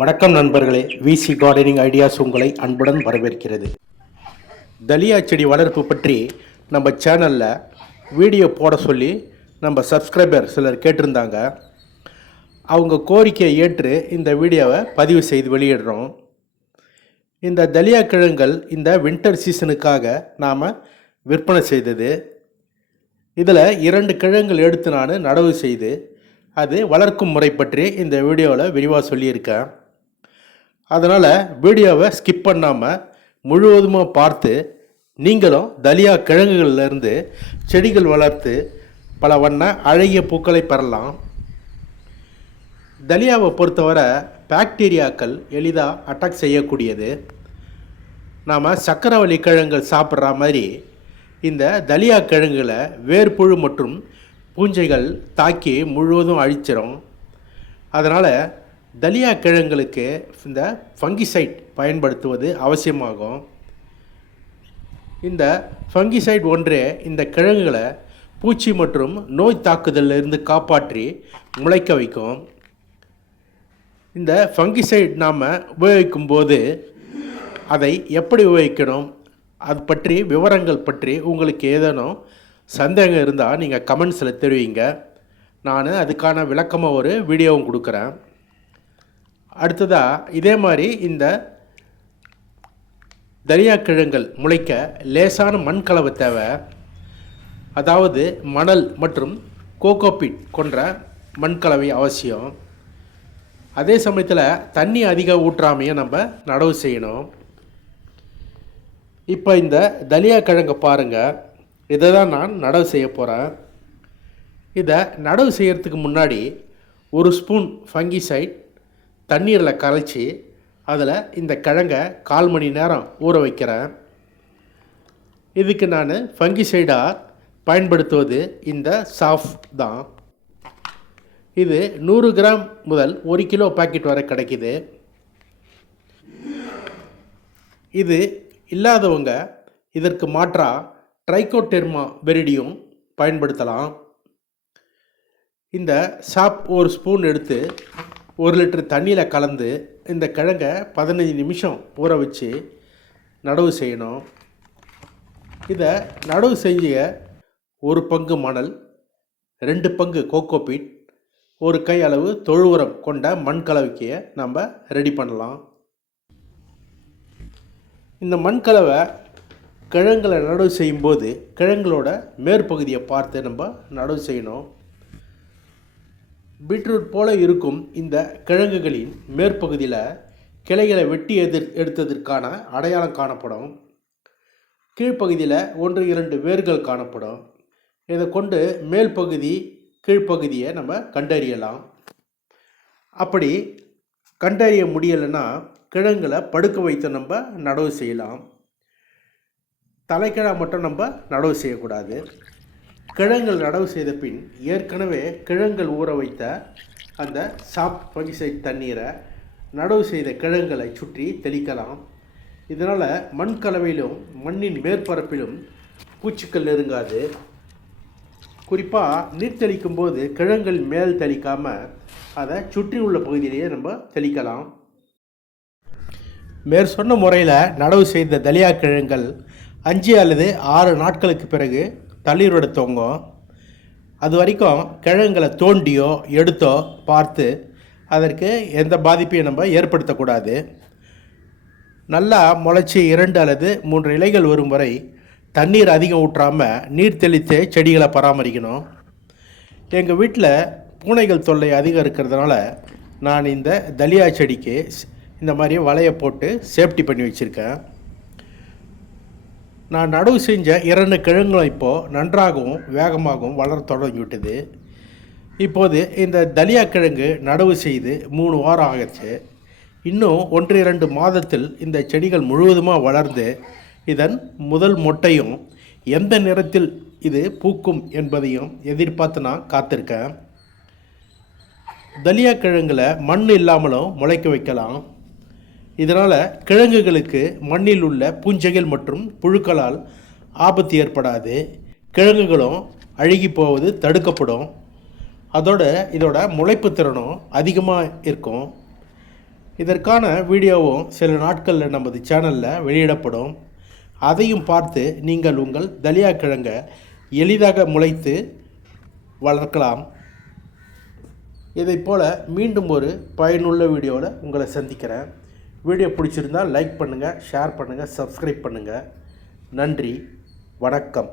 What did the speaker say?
வணக்கம் நண்பர்களே, விசி gardening ideas உங்களை அன்புடன் வரவேற்கிறது. தலியா செடி வளர்ப்பு பற்றி நம்ம சேனலில் வீடியோ போட சொல்லி நம்ம சப்ஸ்கிரைபர் சிலர் கேட்டிருந்தாங்க. அவங்க கோரிக்கையை ஏற்று இந்த வீடியோவை பதிவு செய்து வெளியிடுறோம். இந்த தலியா கிழங்குகள் இந்த வின்டர் சீசனுக்காக நாம் விற்பனை செய்தது. இதில் 2 கிழங்குகள் எடுத்து நான் நடவு செய்து அது வளர்க்கும் முறை பற்றி இந்த வீடியோவில் விரிவாக சொல்லியிருக்கேன். அதனால் வீடியோவை ஸ்கிப் பண்ணாமல் முழுவதுமாக பார்த்து நீங்களும் தலியா கிழங்குகளிலிருந்து செடிகள் வளர்த்து பல வண்ண அழகிய பூக்களை பெறலாம். தலியாவை பொறுத்தவரை பாக்டீரியாக்கள் எளிதாக அட்டாக் செய்யக்கூடியது. நாம் சக்கரவள்ளி கிழங்குகள் சாப்பிட்ற மாதிரி இந்த தலியா கிழங்குகளை வேர்ப்புழு மற்றும் பூஞ்சைகள் தாக்கி முழுவதும் அழிச்சிடும். அதனால் தலியா கிழங்குகளுக்கு இந்த ஃபங்கிசைட் பயன்படுத்துவது அவசியமாகும். இந்த ஃபங்கிசைட் ஒன்றே இந்த கிழங்குகளை பூச்சி மற்றும் நோய் தாக்குதலிருந்து காப்பாற்றி முளைக்க வைக்கும். இந்த ஃபங்கிசைட் நாம் உபயோகிக்கும் போது அதை எப்படி உபயோகிக்கணும் அது பற்றி விவரங்கள் பற்றி உங்களுக்கு ஏதேனும் சந்தேகம் இருந்தால் நீங்கள் கமெண்ட்ஸில் தெரிவிங்க. நான் அதுக்கான விளக்கமாக ஒரு வீடியோவும் கொடுக்குறேன். அடுத்ததாக இதே மாதிரி இந்த தலியா கிழங்குகள் முளைக்க லேசான மண் கலவை தேவை. அதாவது மணல் மற்றும் கோகோபிட் கொண்ட மண் கலவை அவசியம். அதே சமயத்தில் தண்ணி அதிகம் ஊற்றாமையை நம்ம நடவு செய்யணும். இப்போ இந்த தலியா கிழங்கை பாருங்கள், இதை தான் நான் நடவு செய்ய போகிறேன். இதை நடவு செய்கிறதுக்கு முன்னாடி 1 ஸ்பூன் ஃபங்கிசைட் தண்ணீரில் கரைச்சி அதில் இந்த கிழங்கை 1/4 மணி நேரம் ஊற வைக்கிறேன். இதுக்கு நான் ஃபங்கிசைடாக பயன்படுத்துவது இந்த சாஃப் தான். இது 100 கிராம் முதல் 1 கிலோ பாக்கெட் வரை கிடைக்கிது. இது இல்லாதவங்க இதற்கு மாற்றாக ட்ரைகோடெர்மா வெரிடியும் பயன்படுத்தலாம். இந்த சாப் 1 ஸ்பூன் எடுத்து 1 லிட்டர் தண்ணியில் கலந்து இந்த கிழங்கை 15 நிமிஷம் ஊற வச்சு நடவு செய்யணும். இதை நடவு செஞ்ச 1 பங்கு மணல், 2 பங்கு கோகோபீட், 1 கை அளவு தொழு உரம் கொண்ட மண் கலவைக்கு நம்ம ரெடி பண்ணலாம். இந்த மண் கலவை கிழங்குகளை நடவு செய்யும்போது கிழங்களோட மேற்பகுதியை பார்த்து நம்ம நடவு செய்யணும். பீட்ரூட் போல இருக்கும் இந்த கிழங்குகளின் மேற்பகுதியில் கிளைகளை வெட்டி எடுத்ததற்கான அடையாளம் காணப்படும். கீழ்ப்பகுதியில் 1-2 வேர்கள் காணப்படும். இதை கொண்டு மேல் பகுதி கீழ்ப்பகுதியை நம்ம கண்டறியலாம். அப்படி கண்டறிய முடியலைன்னா கிழங்குகளை படுக்க வைத்து நம்ம நடவு செய்யலாம். தலைக்கிழா மட்டும் நம்ம நடவு செய்யக்கூடாது. கிழங்குகள் நடவு செய்த பின் ஏற்கனவே கிழங்குகள் ஊற வைத்த அந்த சாப் ஃபங்கிசைட் தண்ணீரை நடவு செய்த கிழங்குகளை சுற்றி தெளிக்கலாம். இதனால் மண் கலவையிலும் மண்ணின் மேற்பரப்பிலும் பூச்சிகள் நெருங்காது. குறிப்பாக நீர் தெளிக்கும் போது கிழங்குகள் மேல் தெளிக்காமல் அதை சுற்றி உள்ள பகுதியிலேயே நம்ம தெளிக்கலாம். மேற்சொன்ன முறையில் நடவு செய்த தலியா கிழங்குகள் 5 அல்லது 6 நாட்களுக்கு பிறகு தளிரோட தொங்கும். அது வரைக்கும் கிழங்குகளை தோண்டியோ எடுத்தோ பார்த்து அதற்கு எந்த பாதிப்பையும் நம்ம ஏற்படுத்தக்கூடாது. நல்லா முளைச்சி 2 அல்லது 3 இலைகள் வரும் வரை தண்ணீர் அதிகம் ஊற்றாமல் நீர் தெளித்து செடிகளை பராமரிக்கணும். எங்கள் வீட்டில் பூனைகள் தொல்லை அதிகம் இருக்கிறதுனால நான் இந்த தலியா செடிக்கு இந்த மாதிரி வலையை போட்டு சேஃப்டி பண்ணி வச்சுருக்கேன். நான் நடவு செஞ்ச 2 கிழங்குகளும் இப்போது நன்றாகவும் வேகமாகவும் வளர தொடங்கிவிட்டது. இப்போது இந்த தலியா கிழங்கு நடவு செய்து 3 வாரம் ஆகிடுச்சு. இன்னும் 1-2 மாதத்தில் இந்த செடிகள் முழுவதுமாக வளர்ந்து இதன் முதல் மொட்டையும் எந்த நிறத்தில் இது பூக்கும் என்பதையும் எதிர்பார்த்து நான் காத்திருக்கேன். தலியா கிழங்குல மண் இல்லாமலும் முளைக்க வைக்கலாம். இதனால் கிழங்குகளுக்கு மண்ணில் உள்ள பூஞ்சைகள் மற்றும் புழுக்களால் ஆபத்து ஏற்படாது. கிழங்குகளும் அழுகி போவது தடுக்கப்படும். இதோட முளைப்பு திறனும் அதிகமாக இருக்கும். இதற்கான வீடியோவும் சில நாட்களில் நமது சேனலில் வெளியிடப்படும். அதையும் பார்த்து நீங்கள் உங்கள் தலியா கிழங்கை எளிதாக முளைத்து வளர்க்கலாம். இதைப் போல் மீண்டும் ஒரு பயனுள்ள வீடியோவில் உங்களை சந்திக்கிறேன். வீடியோ பிடிச்சிருந்தால் லைக் பண்ணுங்கள், ஷேர் பண்ணுங்கள், சப்ஸ்கிரைப் பண்ணுங்கள். நன்றி, வணக்கம்.